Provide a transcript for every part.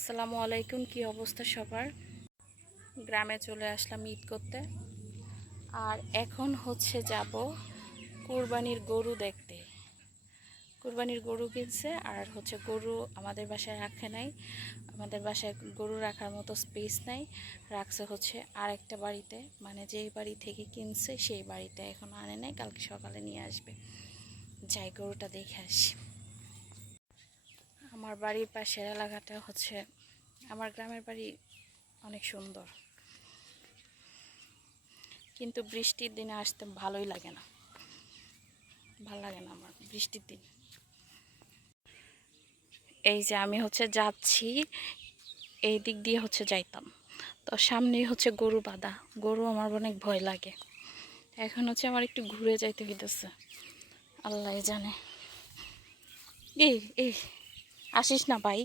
আসসালামু আলাইকুম। কি অবস্থা সবার? গ্রামে চলে আসলাম ঈদ করতে। আর এখন হচ্ছে যাব কুরবানির গরু দেখতে। কুরবানির গরু কিনছে আর হচ্ছে গরু আমাদের বাসায় রাখে নাই। আমাদের বাসায় গরু রাখার মতো স্পেস নাই, রাখছে হচ্ছে আরেকটা বাড়িতে, মানে যেই বাড়ি থেকে কিনছে সেই বাড়িতে। এখন আনে নাই, কালকে সকালে নিয়ে আসবে। যাই গরুটা দেখে আসি। আমার বাড়ির পাশের এলাকাটা হচ্ছে, আমার গ্রামের বাড়ি অনেক সুন্দর, কিন্তু বৃষ্টির দিনে আসতে ভালোই লাগে না, ভালো লাগে না আমার বৃষ্টির দিন। এই যে আমি হচ্ছে যাচ্ছি, এই দিক দিয়ে হচ্ছে যাইতাম, তো সামনেই হচ্ছে গরু বাঁধা। গরু আমার অনেক ভয় লাগে। এখন হচ্ছে আমার একটু ঘুরে যাইতে হইতেছে, আল্লাহ জানে। এই এই আসিস না ভাই।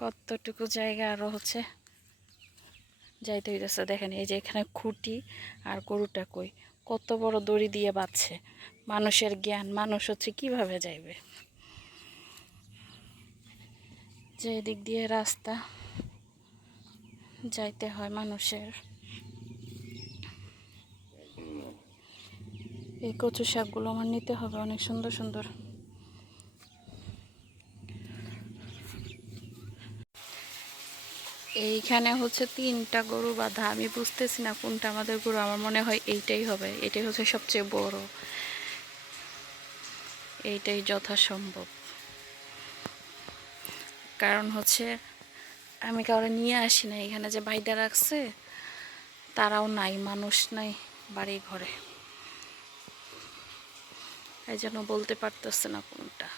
কতটুকু জায়গা আরো হচ্ছে যাইতে হইতেছে। দেখেন এই যে এখানে খুঁটি, আর গরুটা কই কত বড় দড়ি দিয়ে বাঁধছে। মানুষের জ্ঞান, মানুষ হচ্ছে কিভাবে যাইবে? যে দিক দিয়ে রাস্তা যাইতে হয় মানুষের। এই কচু শাকগুলো আমার নিতে হবে, অনেক সুন্দর সুন্দর। এইখানে হচ্ছে 3টা গরু বাঁধা, আমি বুঝতেছি না কোনটা আমাদের গরু। আমার মনে হয় এইটাই হবে, এটাই হচ্ছে সবচেয়ে বড়, এইটাই যথাসম্ভব। কারণ হচ্ছে আমি কাউরে নিয়ে আসি না, এখানে যে বাইদা রাখছে তারাও নাই, মানুষ নাই বাড়ি ঘরে, এই জন্য বলতে পারতেছে না কোনটা।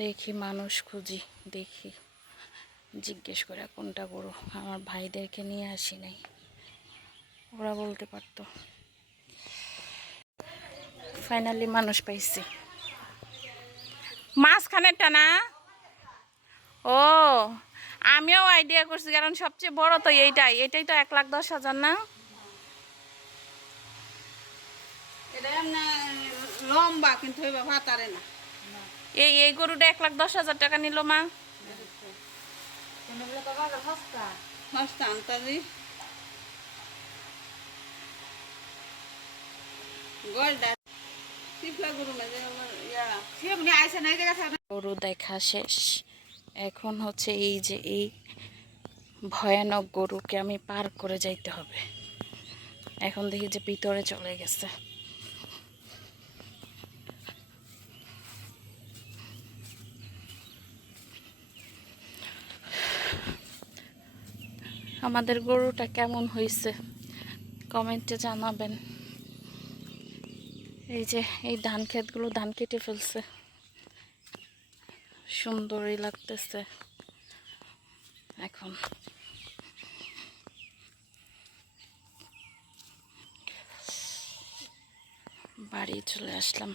দেখি মানুষ খুঁজি, দেখি জিজ্ঞেস করে কোনটা গরু। আমার ভাইদেরকে নিয়ে আসি নাই, ওরা বলতে পারতো। ফাইনালি মানুষ পাইছি। মাঝখানেরটা না? ও, আমিও আইডিয়া করছি, কারণ সবচেয়ে বড় তো এইটাই। এটাই তো 1,10,000 না? লম্বা কিন্তু ভাতারে না। এই এই গরুটা 1,10,000 টাকা নিল মা। সস্তা আনতাজি গোলটা টিপলা গরু না যে ইয়া সেমনি আইসা নাই দেখা। গরু দেখা শেষ। এখন হচ্ছে এই যে এই ভয়ানক গরুকে আমি পার করে যাইতে হবে। এখন দেখি যে ভিতরে চলে গেছে। আমাদের গরুটা কেমন হয়েছে কমেন্টে জানাবেন। এই যে এই ধান ক্ষেতগুলো ধান কেটে ফেলছে, সুন্দরই লাগতেছে। এখন বাড়ি চলে আসলাম।